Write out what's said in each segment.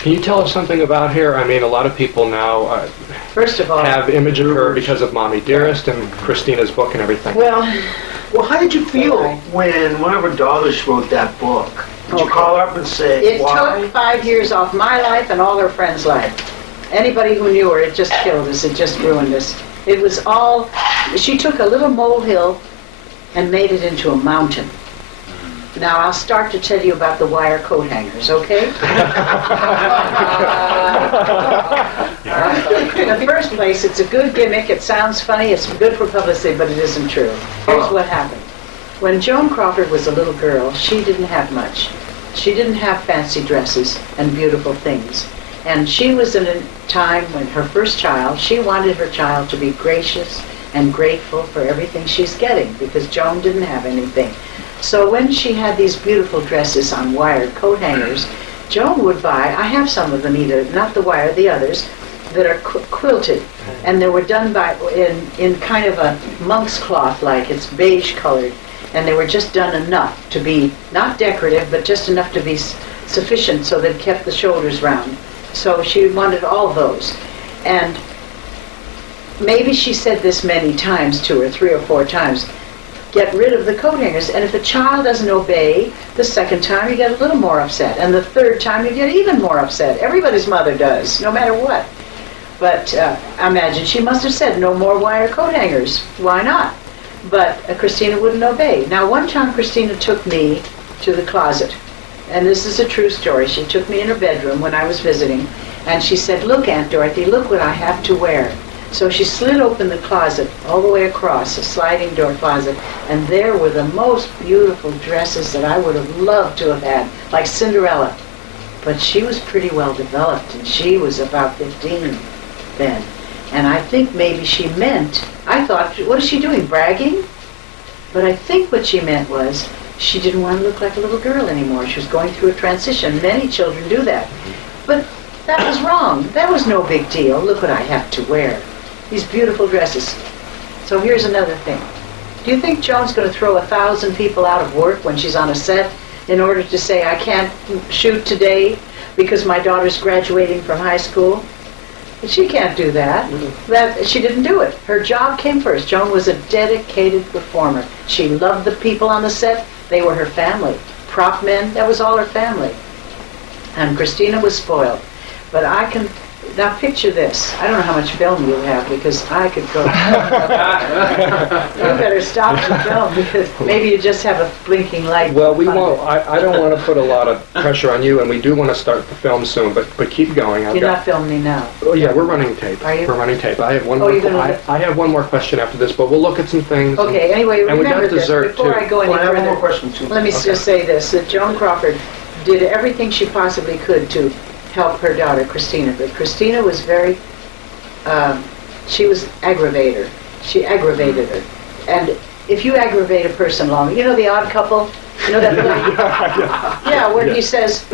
Can you tell us something about her? I mean, a lot of people now First of all, have image of her because of Mommie Dearest and Christina's book and everything. well, How did you feel when one of her daughters wrote that book? Did you call her up and say, it why? took 5 years off my life and all her friends' life. Anybody who knew her, it just killed us. It just ruined us. It was all, she took a little molehill and made it into a mountain. Now, I'll start to tell you about the wire coat hangers, okay? In the first place, it's a good gimmick. It sounds funny. It's good for publicity, but it isn't true. Here's what happened. When Joan Crawford was a little girl, she didn't have much. She didn't have fancy dresses and beautiful things. And she was in a time when her first child, she wanted her child to be gracious and grateful for everything she's getting, because Joan didn't have anything. So when she had these beautiful dresses on wired coat hangers, Joan would buy, I have some of them either, not the wire, the others, that are quilted. And they were done by in kind of a monk's cloth, like it's beige colored. And they were just done enough to be, not decorative, but just enough to be sufficient so that it kept the shoulders round. So she wanted all those. And maybe she said this many times to her, 3 or 4 times, get rid of the coat hangers. And if a child doesn't obey, the second time you get a little more upset. And the third time you get even more upset. Everybody's mother does, no matter what. But I imagine she must have said, no more wire coat hangers. Why not? But Christina wouldn't obey. Now, one time Christina took me to the closet. And this is a true story. She took me in her bedroom when I was visiting. And she said, look, Aunt Dorothy, look what I have to wear. So she slid open the closet all the way across, a sliding door closet, and there were the most beautiful dresses that I would have loved to have had, like Cinderella. But she was pretty well developed, and she was about 15 then. And I think maybe she meant, I thought, what is she doing, bragging? But I think what she meant was, she didn't want to look like a little girl anymore. She was going through a transition. Many children do that. But that was wrong. That was no big deal. Look what I have to wear. These beautiful dresses. So here's another thing. Do you think Joan's going to throw 1,000 people out of work when she's on a set in order to say, I can't shoot today because my daughter's graduating from high school? She can't do that. She didn't do it. Her job came first. Joan was a dedicated performer. She loved the people on the set. They were her family. Prop men, that was all her family. And Christina was spoiled. But I can, now picture this. I don't know how much film you have, because I could go. You better stop the film, because maybe you just have a blinking light. Well, we won't. I don't want to put a lot of pressure on you, and we do want to start the film soon, but keep going. You're not filming now. Oh, yeah, we're running tape. Are you? We're running tape. I have one Oh, more. I have one more question after this, but we'll look at some things. Okay, anyway, and we got remember this, dessert, before too. I go any Well, I have one more further, question, too. let me just say this, that Joan Crawford did everything she possibly could to help her daughter, Christina. But Christina was very, she was aggravator. She aggravated her. And if you aggravate a person long, you know The Odd Couple? You know that movie? Yeah, where he says,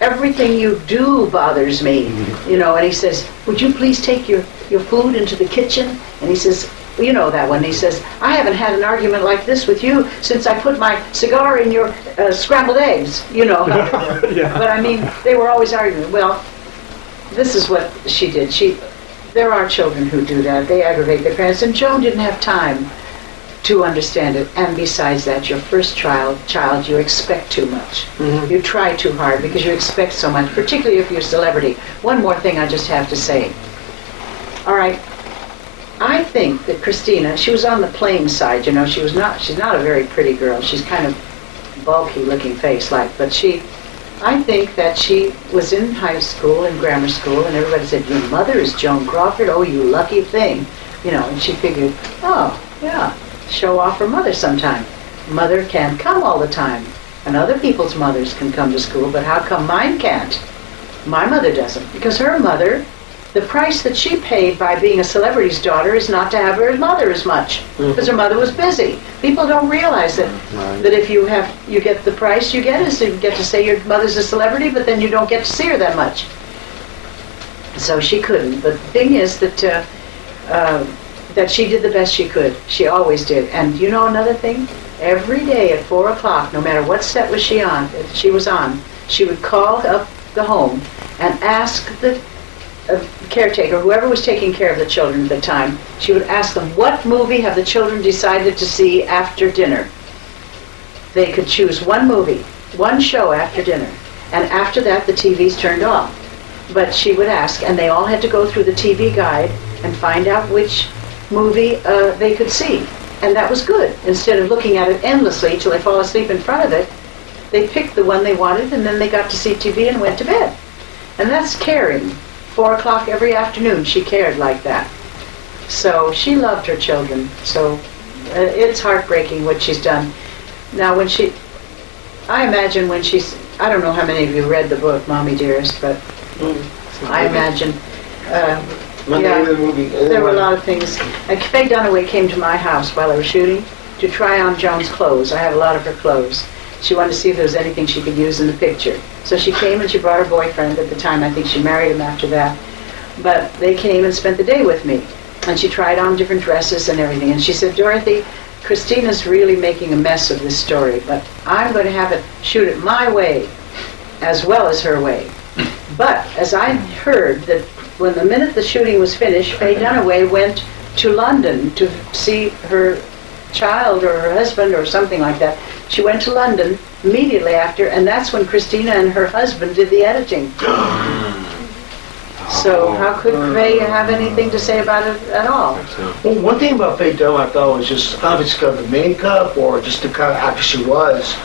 everything you do bothers me. You know, and he says, would you please take your food into the kitchen? And he says, well, you know that one. He says, I haven't had an argument like this with you since I put my cigar in your scrambled eggs. You know. Yeah. But I mean, they were always arguing. Well, this is what she did. There are children who do that. They aggravate their parents. And Joan didn't have time to understand it. And besides that, your first child, you expect too much. You try too hard because you expect so much, particularly if you're a celebrity. One more thing I just have to say. All right. I think that Christina, she was on the plain side, you know. She's not a very pretty girl. She's kind of bulky looking face like, but I think that she was in high school and grammar school, and everybody said, your mother is Joan Crawford, oh, you lucky thing. You know, and she figured, oh, yeah, show off her mother sometime. Mother can't come all the time, and other people's mothers can come to school, but how come mine can't? My mother doesn't, because her mother, the price that she paid by being a celebrity's daughter is not to have her mother as much, because her mother was busy. People don't realize that that if you get the price you get is you get to say your mother's a celebrity, but then you don't get to see her that much. So she couldn't. But the thing is that that she did the best she could. She always did. And you know another thing? Every day at 4 o'clock, no matter what set she was on, she would call up the home and ask the caretaker, whoever was taking care of the children at the time, she would ask them, what movie have the children decided to see after dinner? They could choose one movie, one show after dinner, and after that the TV's turned off. But she would ask, and they all had to go through the TV guide and find out which movie they could see. And that was good. Instead of looking at it endlessly till they fall asleep in front of it, they picked the one they wanted, and then they got to see TV and went to bed. And that's caring. 4 o'clock every afternoon, she cared like that. So she loved her children. So it's heartbreaking what she's done. Now I imagine when she's, I don't know how many of you read the book, Mommie Dearest, but I imagine, there were a lot of things. Like Faye Dunaway came to my house while I was shooting to try on Joan's clothes. I have a lot of her clothes. She wanted to see if there was anything she could use in the picture. So she came and she brought her boyfriend at the time. I think she married him after that. But they came and spent the day with me. And she tried on different dresses and everything. And she said, Dorothy, Christina's really making a mess of this story, but I'm going to have it, shoot it my way as well as her way. But as I heard that when the minute the shooting was finished, Faye Dunaway went to London to see her child or her husband or something like that. She went to London immediately after, and that's when Christina and her husband did the editing. So how could Faye have anything to say about it at all? Well, one thing about Faye Dunaway I thought was just obviously the makeup or just the kind of actress she was.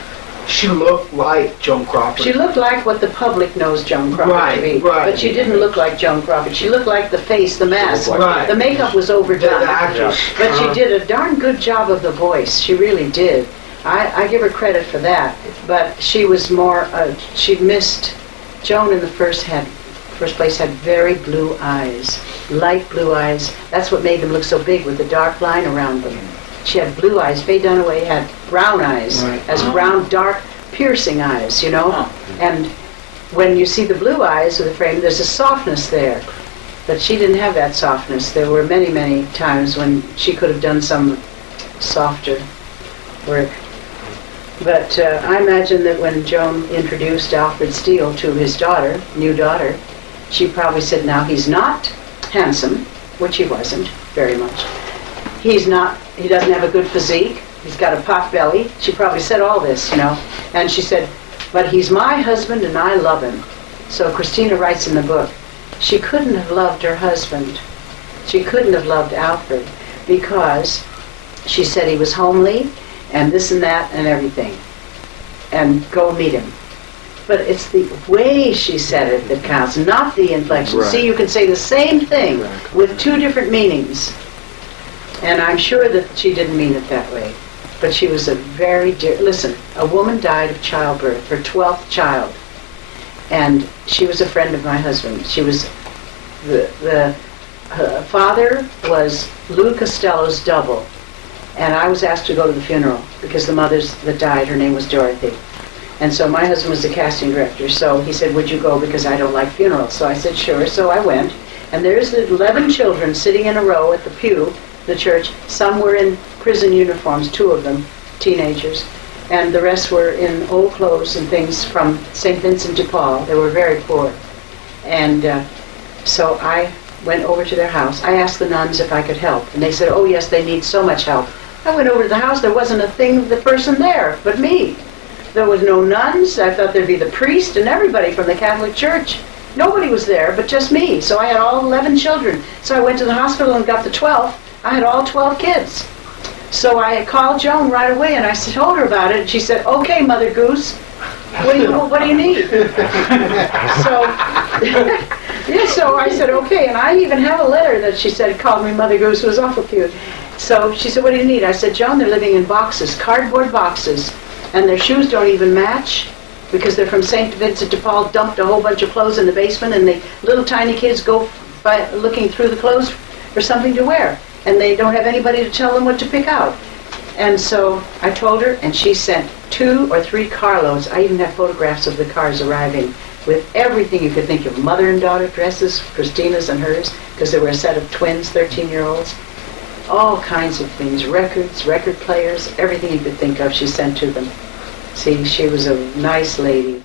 She looked like Joan Crawford. She looked like what the public knows Joan Crawford to be. Right. But she didn't look like Joan Crawford. She looked like the face, the mask. Right. The makeup was overdone. The actress. But she did a darn good job of the voice. She really did. I give her credit for that. But she was more, she missed, Joan in the first place had very blue eyes, light blue eyes. That's what made them look so big with the dark line around them. She had blue eyes. Faye Dunaway had brown eyes, as brown, dark, piercing eyes, you know? And when you see the blue eyes of the frame, there's a softness there. But she didn't have that softness. There were many, many times when she could have done some softer work. But I imagine that when Joan introduced Alfred Steele to his daughter, new daughter, she probably said, now he's not handsome, which he wasn't very much. He doesn't have a good physique. He's got a pot belly. She probably said all this, you know. And she said, but he's my husband and I love him. So Christina writes in the book, she couldn't have loved her husband. She couldn't have loved Alfred because she said he was homely and this and that and everything. And go meet him. But it's the way she said it that counts, not the inflection. Right. See, you can say the same thing with two different meanings. And I'm sure that she didn't mean it that way. But she was a very dear... Listen, a woman died of childbirth, her 12th child. And she was a friend of my husband. She was... Her father was Lou Costello's double. And I was asked to go to the funeral because the mother that died, her name was Dorothy. And so my husband was the casting director. So he said, would you go because I don't like funerals? So I said, sure. So I went. And there's the 11 children sitting in a row at the pew, the church. Some were in prison uniforms, 2 of them, teenagers, and the rest were in old clothes and things from St. Vincent de Paul. They were very poor. And so I went over to their house. I asked the nuns if I could help, and they said, oh yes, they need so much help. I went over to the house. There wasn't the person there but me. There was no nuns. I thought there'd be the priest and everybody from the Catholic Church. Nobody was there but just me. So I had all 11 children. So I went to the hospital and got the 12th. I had all 12 kids. So I called Joan right away and I told her about it. And she said, okay, Mother Goose, what do you need? So, yeah, so I said, okay. And I even have a letter that she said called me Mother Goose. It was awful cute. So she said, what do you need? I said, Joan, they're living in boxes, cardboard boxes. And their shoes don't even match because they're from St. Vincent de Paul, dumped a whole bunch of clothes in the basement, and the little tiny kids go by looking through the clothes for something to wear. And they don't have anybody to tell them what to pick out. And so I told her, and she sent 2 or 3 carloads. I even have photographs of the cars arriving with everything you could think of, mother and daughter dresses, Christina's and hers, because there were a set of twins, 13-year-olds. All kinds of things, records, record players, everything you could think of she sent to them. See, she was a nice lady.